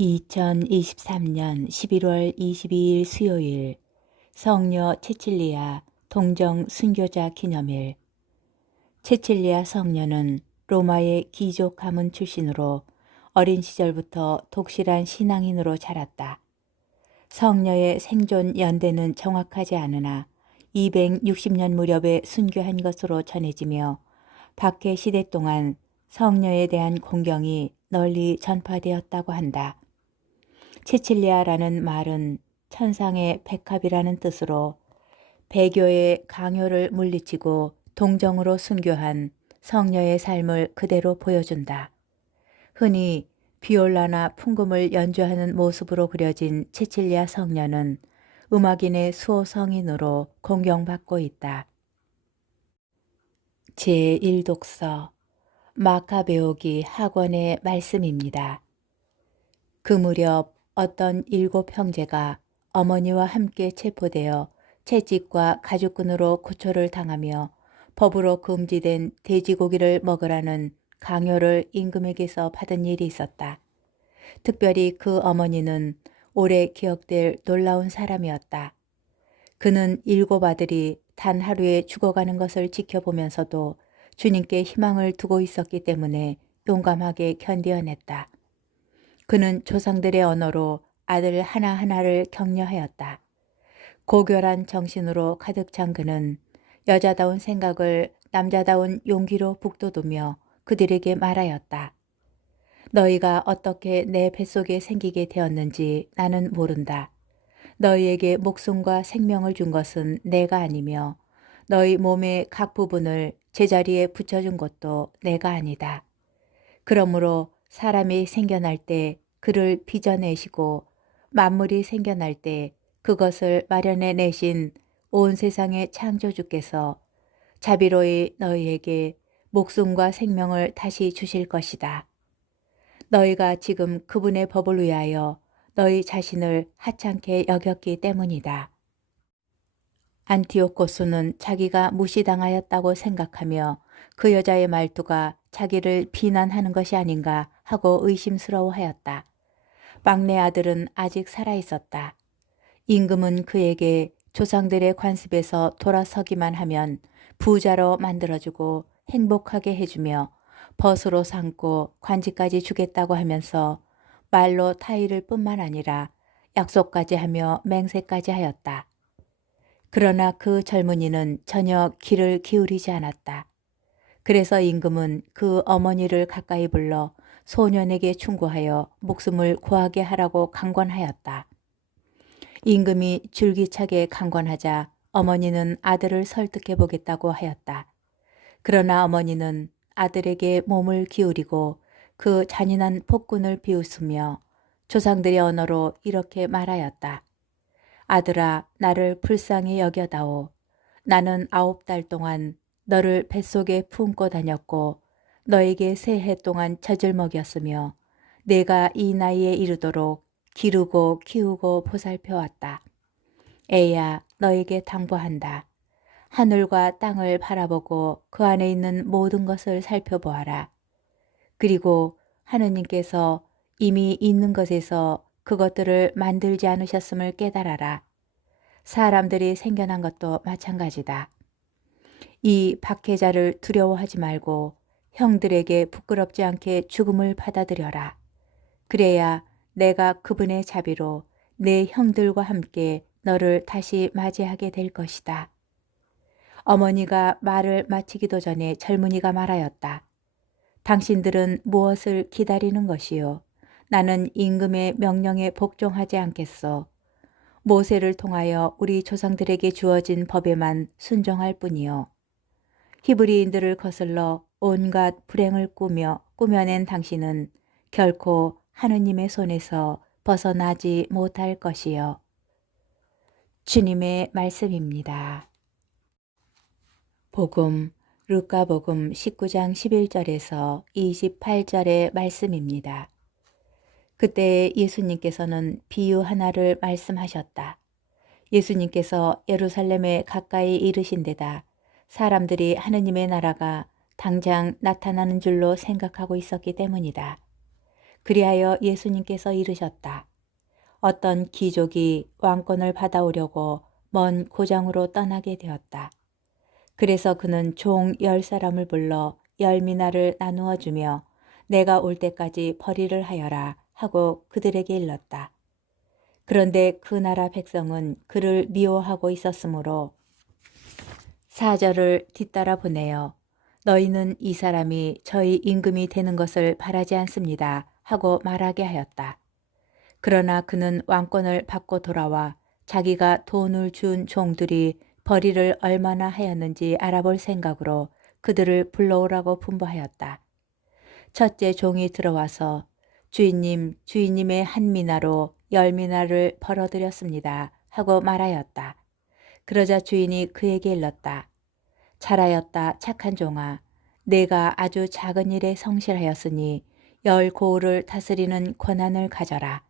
2023년 11월 22일 수요일 성녀 체칠리아 동정 순교자 기념일. 체칠리아 성녀는 로마의 귀족 가문 출신으로 어린 시절부터 독실한 신앙인으로 자랐다. 성녀의 생존 연대는 정확하지 않으나 260년 무렵에 순교한 것으로 전해지며 박해 시대 동안 성녀에 대한 공경이 널리 전파되었다고 한다. 체칠리아라는 말은 천상의 백합이라는 뜻으로 배교의 강요를 물리치고 동정으로 순교한 성녀의 삶을 그대로 보여준다. 흔히 비올라나 풍금을 연주하는 모습으로 그려진 체칠리아 성녀는 음악인의 수호 성인으로 공경받고 있다. 제1독서 마카베오기 학원의 말씀입니다. 그 무렵 어떤 7 형제가 어머니와 함께 체포되어 채찍과 가죽끈으로 고초를 당하며 법으로 금지된 돼지고기를 먹으라는 강요를 임금에게서 받은 일이 있었다. 특별히 그 어머니는 오래 기억될 놀라운 사람이었다. 그는 7 아들이 단 하루에 죽어가는 것을 지켜보면서도 주님께 희망을 두고 있었기 때문에 용감하게 견디어냈다. 그는 조상들의 언어로 아들 하나하나를 격려하였다. 고결한 정신으로 가득 찬 그는 여자다운 생각을 남자다운 용기로 북돋우며 그들에게 말하였다. 너희가 어떻게 내 뱃속에 생기게 되었는지 나는 모른다. 너희에게 목숨과 생명을 준 것은 내가 아니며 너희 몸의 각 부분을 제자리에 붙여준 것도 내가 아니다. 그러므로 사람이 생겨날 때 그를 빚어내시고 만물이 생겨날 때 그것을 마련해 내신 온 세상의 창조주께서 자비로이 너희에게 목숨과 생명을 다시 주실 것이다. 너희가 지금 그분의 법을 위하여 너희 자신을 하찮게 여겼기 때문이다. 안티오코스는 자기가 무시당하였다고 생각하며 그 여자의 말투가 자기를 비난하는 것이 아닌가 하고 의심스러워하였다. 막내 아들은 아직 살아있었다. 임금은 그에게 조상들의 관습에서 돌아서기만 하면 부자로 만들어주고 행복하게 해주며 벗으로 삼고 관직까지 주겠다고 하면서 말로 타의를 뿐만 아니라 약속까지 하며 맹세까지 하였다. 그러나 그 젊은이는 전혀 귀를 기울이지 않았다. 그래서 임금은 그 어머니를 가까이 불러 소년에게 충고하여 목숨을 구하게 하라고 강권하였다. 임금이 줄기차게 강권하자 어머니는 아들을 설득해 보겠다고 하였다. 그러나 어머니는 아들에게 몸을 기울이고 그 잔인한 폭군을 비웃으며 조상들의 언어로 이렇게 말하였다. 아들아, 나를 불쌍히 여겨다오. 나는 9달 동안 너를 뱃속에 품고 다녔고 너에게 3해 동안 젖을 먹였으며 내가 이 나이에 이르도록 기르고 키우고 보살펴왔다. 애야, 너에게 당부한다. 하늘과 땅을 바라보고 그 안에 있는 모든 것을 살펴보아라. 그리고 하느님께서 이미 있는 것에서 그것들을 만들지 않으셨음을 깨달아라. 사람들이 생겨난 것도 마찬가지다. 이 박해자를 두려워하지 말고 형들에게 부끄럽지 않게 죽음을 받아들여라. 그래야 내가 그분의 자비로 내 형들과 함께 너를 다시 맞이하게 될 것이다. 어머니가 말을 마치기도 전에 젊은이가 말하였다. 당신들은 무엇을 기다리는 것이요? 나는 임금의 명령에 복종하지 않겠소. 모세를 통하여 우리 조상들에게 주어진 법에만 순종할 뿐이요. 히브리인들을 거슬러 온갖 불행을 꾸며낸 당신은 결코 하느님의 손에서 벗어나지 못할 것이요. 주님의 말씀입니다. 복음, 루카복음 19장 11절에서 28절의 말씀입니다. 그때 예수님께서는 비유 하나를 말씀하셨다. 예수님께서 예루살렘에 가까이 이르신 데다 사람들이 하느님의 나라가 당장 나타나는 줄로 생각하고 있었기 때문이다. 그리하여 예수님께서 이르셨다. 어떤 귀족이 왕권을 받아오려고 먼 고장으로 떠나게 되었다. 그래서 그는 종 10사람을 불러 10미나를 나누어 주며 내가 올 때까지 벌이를 하여라 하고 그들에게 일렀다. 그런데 그 나라 백성은 그를 미워하고 있었으므로 사절을 뒤따라 보내어 너희는 이 사람이 저희 임금이 되는 것을 바라지 않습니다 하고 말하게 하였다. 그러나 그는 왕권을 받고 돌아와 자기가 돈을 준 종들이 벌이를 얼마나 하였는지 알아볼 생각으로 그들을 불러오라고 분부하였다. 첫째 종이 들어와서 주인님, 주인님의 한 미나로 10미나를 벌어들였습니다 하고 말하였다. 그러자 주인이 그에게 일렀다. 잘하였다 착한 종아. 내가 아주 작은 일에 성실하였으니 10고을을 다스리는 권한을 가져라.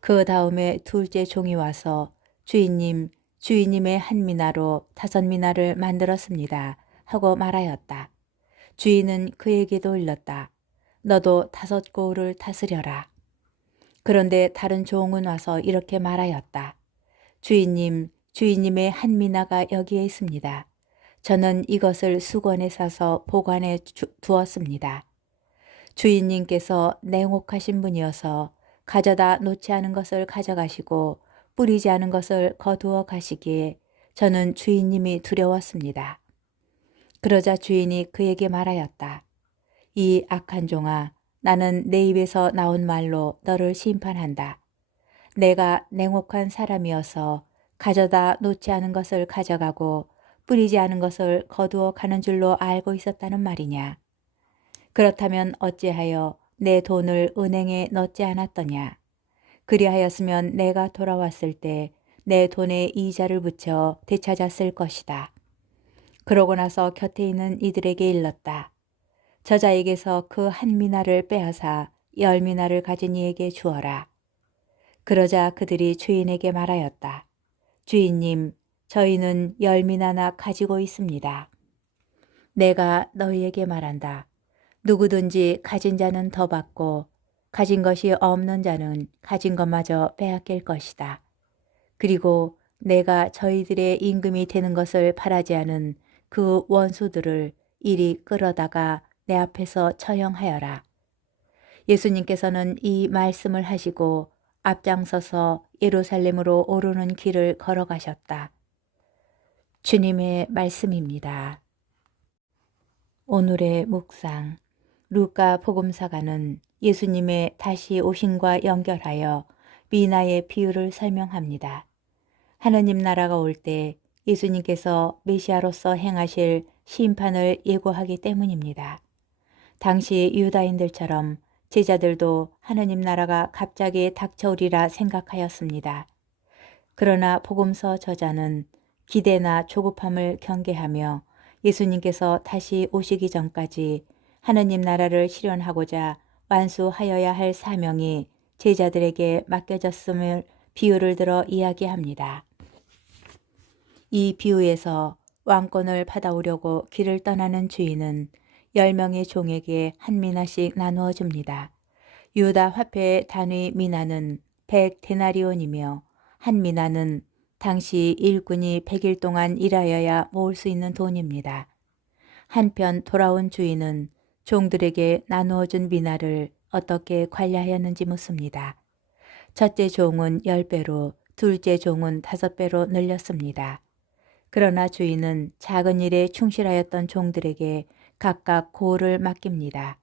그 다음에 둘째 종이 와서 주인님, 주인님의 한 미나로 5미나를 만들었습니다 하고 말하였다. 주인은 그에게도 일렀다. 너도 5고을을 다스려라. 그런데 다른 종은 와서 이렇게 말하였다. 주인님, 주인님의 한 미나가 여기에 있습니다. 저는 이것을 수건에 싸서 보관해 두었습니다. 주인님께서 냉혹하신 분이어서 가져다 놓지 않은 것을 가져가시고 뿌리지 않은 것을 거두어 가시기에 저는 주인님이 두려웠습니다. 그러자 주인이 그에게 말하였다. 이 악한 종아, 나는 내 입에서 나온 말로 너를 심판한다. 내가 냉혹한 사람이어서 가져다 놓지 않은 것을 가져가고 뿌리지 않은 것을 거두어 가는 줄로 알고 있었다는 말이냐. 그렇다면 어찌하여 내 돈을 은행에 넣지 않았더냐. 그리하였으면 내가 돌아왔을 때 내 돈에 이자를 붙여 되찾았을 것이다. 그러고 나서 곁에 있는 이들에게 일렀다. 저자에게서 그 한 미나를 빼앗아 10미나를 가진 이에게 주어라. 그러자 그들이 주인에게 말하였다. 주인님, 저희는 10미나나 가지고 있습니다. 내가 너희에게 말한다. 누구든지 가진 자는 더 받고 가진 것이 없는 자는 가진 것마저 빼앗길 것이다. 그리고 내가 저희들의 임금이 되는 것을 바라지 않은 그 원수들을 이리 끌어다가 내 앞에서 처형하여라. 예수님께서는 이 말씀을 하시고 앞장서서 예루살렘으로 오르는 길을 걸어가셨다. 주님의 말씀입니다. 오늘의 묵상. 루카 복음사가는 예수님의 다시 오심과 연결하여 미나의 비유를 설명합니다. 하느님 나라가 올 때 예수님께서 메시아로서 행하실 심판을 예고하기 때문입니다. 당시 유다인들처럼 제자들도 하느님 나라가 갑자기 닥쳐오리라 생각하였습니다. 그러나 복음서 저자는 기대나 조급함을 경계하며 예수님께서 다시 오시기 전까지 하느님 나라를 실현하고자 완수하여야 할 사명이 제자들에게 맡겨졌음을 비유를 들어 이야기합니다. 이 비유에서 왕권을 받아오려고 길을 떠나는 주인은 10명의 종에게 한 미나씩 나누어 줍니다. 유다 화폐의 단위 미나는 100데나리온이며 한 미나는 당시 일꾼이 100일 동안 일하여야 모을 수 있는 돈입니다. 한편 돌아온 주인은 종들에게 나누어 준 미나를 어떻게 관리하였는지 묻습니다. 첫째 종은 10배로, 둘째 종은 5배로 늘렸습니다. 그러나 주인은 작은 일에 충실하였던 종들에게 각각 고을을 맡깁니다.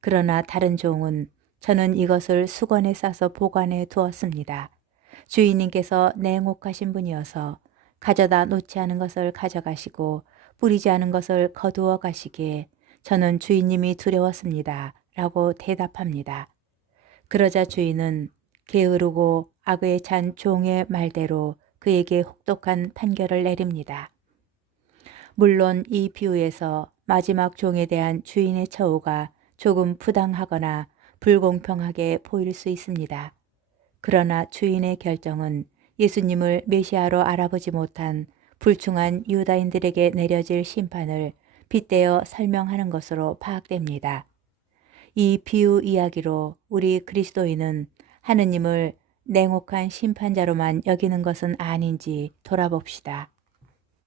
그러나 다른 종은 저는 이것을 수건에 싸서 보관해 두었습니다. 주인님께서 냉혹하신 분이어서 가져다 놓지 않은 것을 가져가시고 뿌리지 않은 것을 거두어 가시기에 저는 주인님이 두려웠습니다. 라고 대답합니다. 그러자 주인은 게으르고 악에 찬 종의 말대로 그에게 혹독한 판결을 내립니다. 물론 이 비유에서 마지막 종에 대한 주인의 처우가 조금 부당하거나 불공평하게 보일 수 있습니다. 그러나 주인의 결정은 예수님을 메시아로 알아보지 못한 불충한 유다인들에게 내려질 심판을 빗대어 설명하는 것으로 파악됩니다. 이 비유 이야기로 우리 그리스도인은 하느님을 냉혹한 심판자로만 여기는 것은 아닌지 돌아봅시다.